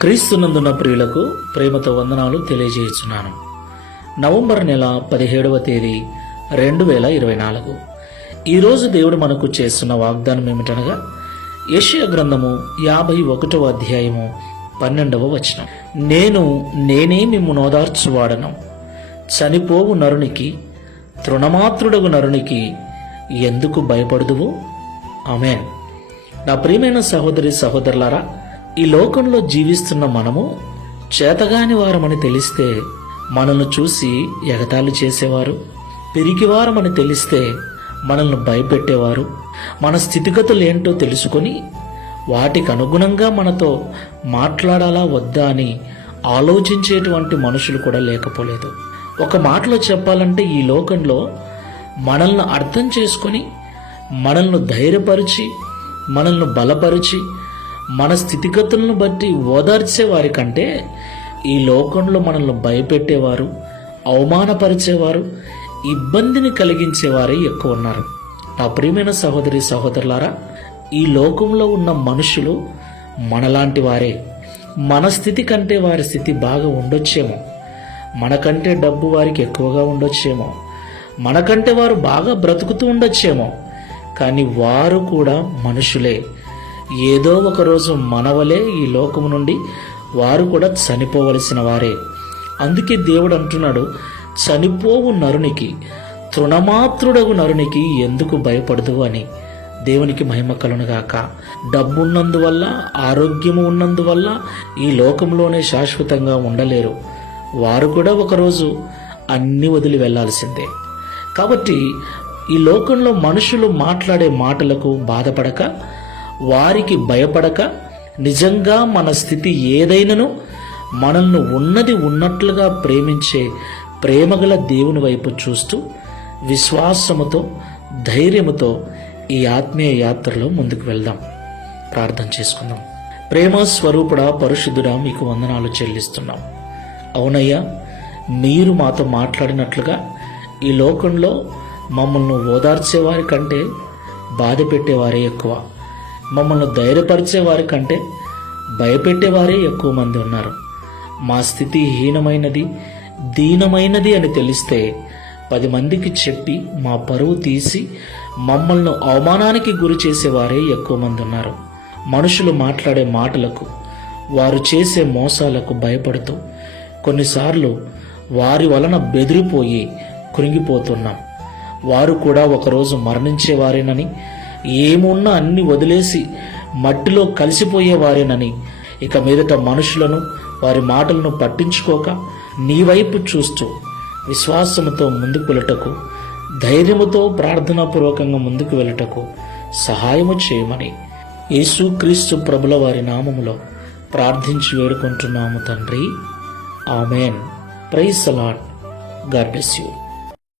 క్రీస్తునందున్న ప్రియులకు ప్రేమతో వందనాలు తెలియజేస్తున్నాను నవంబర్ నెల పదిహేడవ తేదీ రెండు వేల ఇరవై నాలుగు. ఈరోజు దేవుడు మనకు చేస్తున్న వాగ్దానం ఏమిటనగా యెషయా గ్రంథము యాభై ఒకటవ అధ్యాయము పన్నెండవ వచనం. నేను నేనే మిమ్ము నోదార్చువాడను చనిపోవు నరునికి తృణమాత్రుడగు నరునికి ఎందుకు భయపడుదువు? అమెన్ నా ప్రియమైన సహోదరి సహోదరులారా ఈ లోకంలో జీవిస్తున్న మనము చేతగాని వారమని తెలిస్తే మనల్ని చూసి ఎగతాళి చేసేవారు పిరికివారమని తెలిస్తే మనల్ని భయపెట్టేవారు మన స్థితిగతులు ఏంటో తెలుసుకొని వాటికి అనుగుణంగా మనతో మాట్లాడాలా వద్దా అని ఆలోచించేటువంటి మనుషులు కూడా లేకపోలేదు. ఒక మాటలో చెప్పాలంటే ఈ లోకంలో మనల్ని అర్థం చేసుకొని మనల్ని ధైర్యపరిచి మనల్ని బలపరిచి మన స్థితిగతులను బట్టి ఓదార్చే వారి కంటే ఈ లోకంలో మనల్ని భయపెట్టేవారు అవమానపరిచేవారు ఇబ్బందిని కలిగించేవారే ఎక్కువ ఉన్నారు. నా ప్రియమైన సహోదరి సహోదరులారా ఈ లోకంలో ఉన్న మనుషులు మనలాంటి వారే. మన స్థితి కంటే వారి స్థితి బాగా ఉండొచ్చేమో. మనకంటే డబ్బు వారికి ఎక్కువగా ఉండొచ్చేమో. మనకంటే వారు బాగా బ్రతుకుతూ ఉండొచ్చేమో. కానీ వారు కూడా మనుషులే. ఏదో ఒక రోజు మనవలే ఈ లోకము నుండి వారు కూడా చనిపోవలసిన వారే. అందుకే దేవుడు అంటున్నాడు చనిపోవు నరునికి తృణమాత్రుడగు నరునికి ఎందుకు భయపడదు అని. దేవునికి మహిమ కలునుగాక డబ్బున్నందువల్ల ఆరోగ్యము ఉన్నందువల్ల ఈ లోకంలోనే శాశ్వతంగా ఉండలేరు. వారు కూడా ఒకరోజు అన్ని వదిలి వెళ్ళాల్సిందే. కాబట్టి ఈ లోకంలో మనుషులు మాట్లాడే మాటలకు బాధపడక వారికి భయపడక నిజంగా మన స్థితి ఏదైనను మనల్ని ఉన్నది ఉన్నట్లుగా ప్రేమించే ప్రేమగల దేవుని వైపు చూస్తూ విశ్వాసముతో ధైర్యముతో ఈ ఆత్మీయ యాత్రలో ముందుకు వెళ్దాం. ప్రార్థన చేసుకుందాం. ప్రేమ స్వరూపుడా పరిశుద్ధుడా మీకు వందనాలు చెల్లిస్తున్నాం. అవునయ్యా మీరు మాతో మాట్లాడినట్లుగా ఈ లోకంలో మమ్మల్ని ఓదార్చేవారి కంటే బాధ పెట్టేవారే ఎక్కువ. మమ్మల్ని ధైర్యపరిచేవారి కంటే భయపెట్టేవారే ఎక్కువ మంది ఉన్నారు. మా స్థితి హీనమైనది దీనమైనది అని తెలిస్తే పది మందికి చెప్పి మా పరువు తీసి మమ్మల్ని అవమానానికి గురి చేసేవారే ఎక్కువ మంది ఉన్నారు. మనుషులు మాట్లాడే మాటలకు వారు చేసే మోసాలకు భయపడుతూ కొన్నిసార్లు వారి వలన బెదిరిపోయి కృంగిపోతున్నాం. వారు కూడా ఒకరోజు మరణించేవారేనని ఏమున్నా అన్ని వదిలేసి మట్టిలో కలిసిపోయేవారేనని ఇక మీదట మనుషులను వారి మాటలను పట్టించుకోక నీ వైపు చూస్తూ విశ్వాసముతో ముందుకు వెళ్ళటకు ధైర్యముతో ప్రార్థనాపూర్వకంగా ముందుకు వెళ్ళటకు సహాయము చేయమని యేసుక్రీస్తు ప్రభుల వారి నామములో ప్రార్థించి వేడుకుంటున్నాము తండ్రి. Amen. Praise the Lord God bless you.